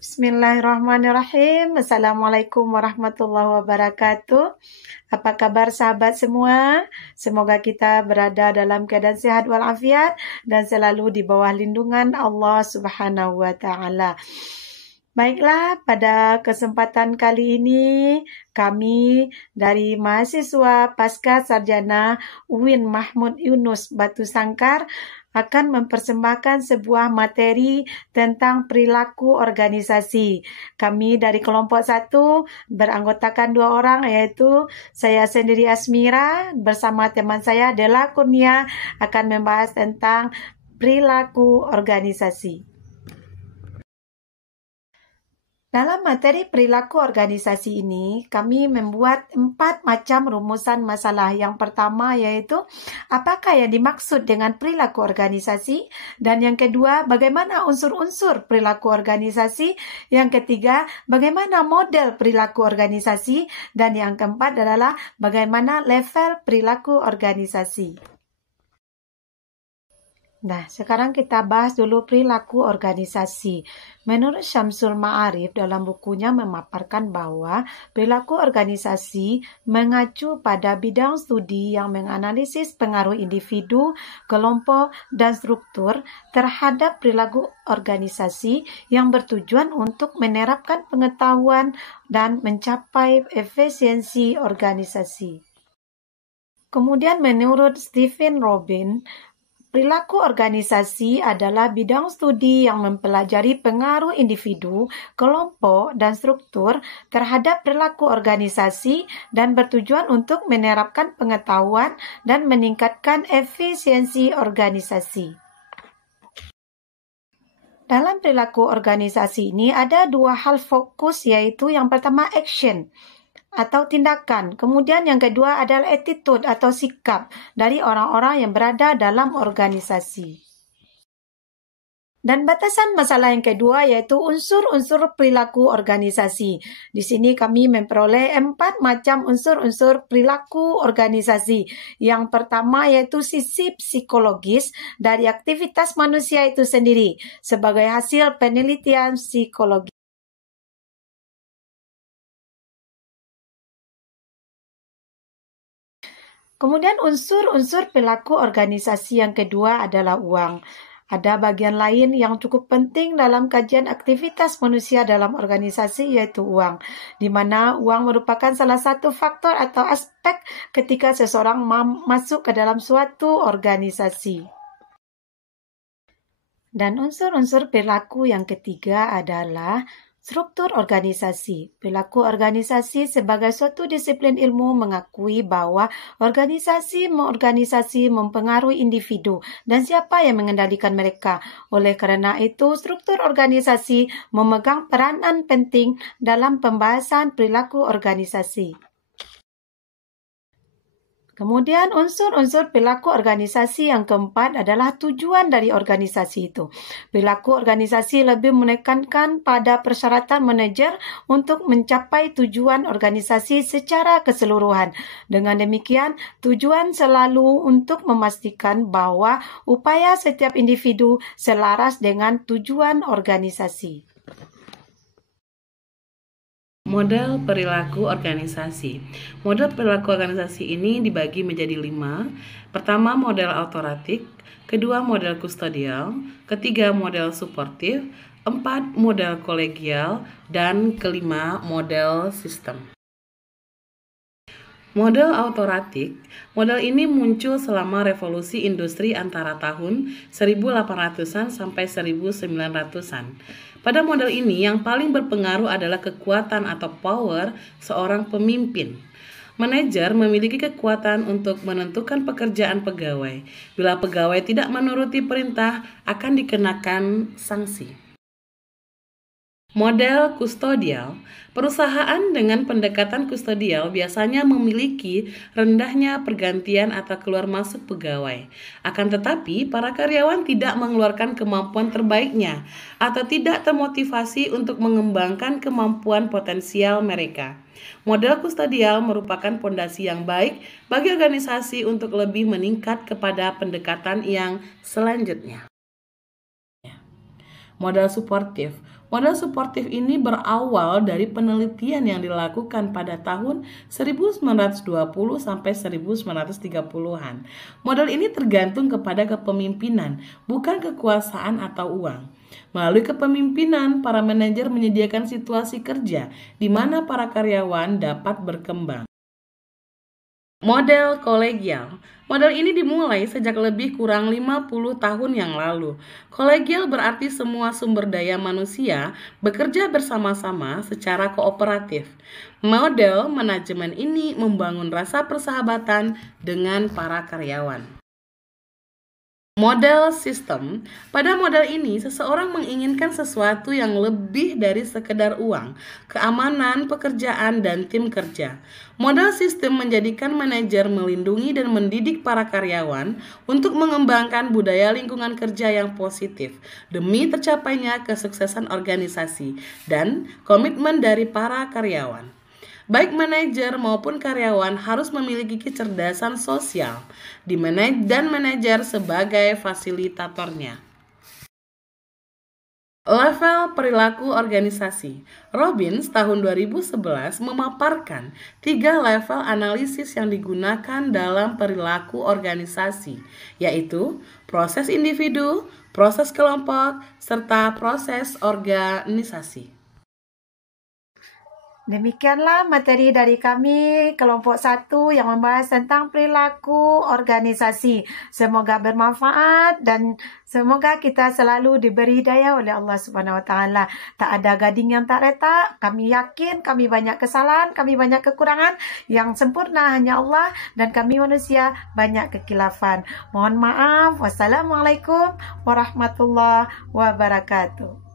Bismillahirrahmanirrahim. Assalamualaikum warahmatullahi wabarakatuh. Apa kabar sahabat semua? Semoga kita berada dalam keadaan sehat walafiat dan selalu di bawah lindungan Allah Subhanahu wa taala. Baiklah, pada kesempatan kali ini kami dari mahasiswa Pasca Sarjana UIN Mahmud Yunus Batu Sangkar akan mempersembahkan sebuah materi tentang perilaku organisasi. Kami dari kelompok 1 beranggotakan 2 orang, yaitu saya sendiri Asmira bersama teman saya Dela Kurnia akan membahas tentang perilaku organisasi. Dalam materi perilaku organisasi ini, kami membuat 4 macam rumusan masalah. Yang pertama yaitu, apakah yang dimaksud dengan perilaku organisasi? Dan yang kedua, bagaimana unsur-unsur perilaku organisasi? Yang ketiga, bagaimana model perilaku organisasi? Dan yang keempat adalah, bagaimana level perilaku organisasi. Nah, sekarang kita bahas dulu perilaku organisasi. Menurut Syamsul Ma'arif dalam bukunya memaparkan bahwa perilaku organisasi mengacu pada bidang studi yang menganalisis pengaruh individu, kelompok, dan struktur terhadap perilaku organisasi yang bertujuan untuk menerapkan pengetahuan dan mencapai efisiensi organisasi. Kemudian menurut Stephen Robin, perilaku organisasi adalah bidang studi yang mempelajari pengaruh individu, kelompok, dan struktur terhadap perilaku organisasi dan bertujuan untuk menerapkan pengetahuan dan meningkatkan efisiensi organisasi. Dalam perilaku organisasi ini ada 2 hal fokus, yaitu yang pertama action atau tindakan. Kemudian yang kedua adalah attitude atau sikap dari orang-orang yang berada dalam organisasi. Dan batasan masalah yang kedua yaitu unsur-unsur perilaku organisasi. Di sini kami memperoleh 4 macam unsur-unsur perilaku organisasi. Yang pertama yaitu sisi psikologis dari aktivitas manusia itu sendiri sebagai hasil penelitian psikologi. Kemudian unsur-unsur perilaku organisasi yang kedua adalah uang. Ada bagian lain yang cukup penting dalam kajian aktivitas manusia dalam organisasi yaitu uang, di mana uang merupakan salah satu faktor atau aspek ketika seseorang masuk ke dalam suatu organisasi. Dan unsur-unsur perilaku yang ketiga adalah struktur organisasi. Perilaku organisasi sebagai suatu disiplin ilmu mengakui bahwa organisasi mempengaruhi individu dan siapa yang mengendalikan mereka. Oleh kerana itu, struktur organisasi memegang peranan penting dalam pembahasan perilaku organisasi. Kemudian unsur-unsur perilaku organisasi yang keempat adalah tujuan dari organisasi itu. Perilaku organisasi lebih menekankan pada persyaratan manajer untuk mencapai tujuan organisasi secara keseluruhan. Dengan demikian, tujuan selalu untuk memastikan bahwa upaya setiap individu selaras dengan tujuan organisasi. Model perilaku organisasi. Model perilaku organisasi ini dibagi menjadi 5. Pertama, model autoratik. Kedua, model kustodial. Ketiga, model suportif. 4, model kolegial. Dan kelima, model sistem. Model autoratik. Model ini muncul selama revolusi industri antara tahun 1800-an sampai 1900-an. Pada model ini yang paling berpengaruh adalah kekuatan atau power seorang pemimpin. Manajer memiliki kekuatan untuk menentukan pekerjaan pegawai. Bila pegawai tidak menuruti perintah, akan dikenakan sanksi. Model kustodial. Perusahaan dengan pendekatan kustodial biasanya memiliki rendahnya pergantian atau keluar masuk pegawai. Akan tetapi, para karyawan tidak mengeluarkan kemampuan terbaiknya atau tidak termotivasi untuk mengembangkan kemampuan potensial mereka. Model kustodial merupakan fondasi yang baik bagi organisasi untuk lebih meningkat kepada pendekatan yang selanjutnya. Model suportif. Model suportif ini berawal dari penelitian yang dilakukan pada tahun 1920 sampai 1930-an. Model ini tergantung kepada kepemimpinan, bukan kekuasaan atau uang. Melalui kepemimpinan, para manajer menyediakan situasi kerja di mana para karyawan dapat berkembang. Model kolegial. Model ini dimulai sejak lebih kurang 50 tahun yang lalu. Kolegial berarti semua sumber daya manusia bekerja bersama-sama secara kooperatif. Model manajemen ini membangun rasa persahabatan dengan para karyawan. Model sistem. Pada model ini, seseorang menginginkan sesuatu yang lebih dari sekedar uang, keamanan, pekerjaan, dan tim kerja. Model sistem menjadikan manajer melindungi dan mendidik para karyawan untuk mengembangkan budaya lingkungan kerja yang positif demi tercapainya kesuksesan organisasi dan komitmen dari para karyawan. Baik manajer maupun karyawan harus memiliki kecerdasan sosial dan manajer sebagai fasilitatornya. Level perilaku organisasi. Robbins tahun 2011 memaparkan 3 level analisis yang digunakan dalam perilaku organisasi, yaitu proses individu, proses kelompok, serta proses organisasi. Demikianlah materi dari kami kelompok 1 yang membahas tentang perilaku organisasi. Semoga bermanfaat dan semoga kita selalu diberi hidayah oleh Allah Subhanahu Wa Taala. Tak ada gading yang tak retak. Kami yakin kami banyak kesalahan, kami banyak kekurangan. Yang sempurna hanya Allah dan kami manusia banyak kekilafan. Mohon maaf. Wassalamualaikum warahmatullahi wabarakatuh.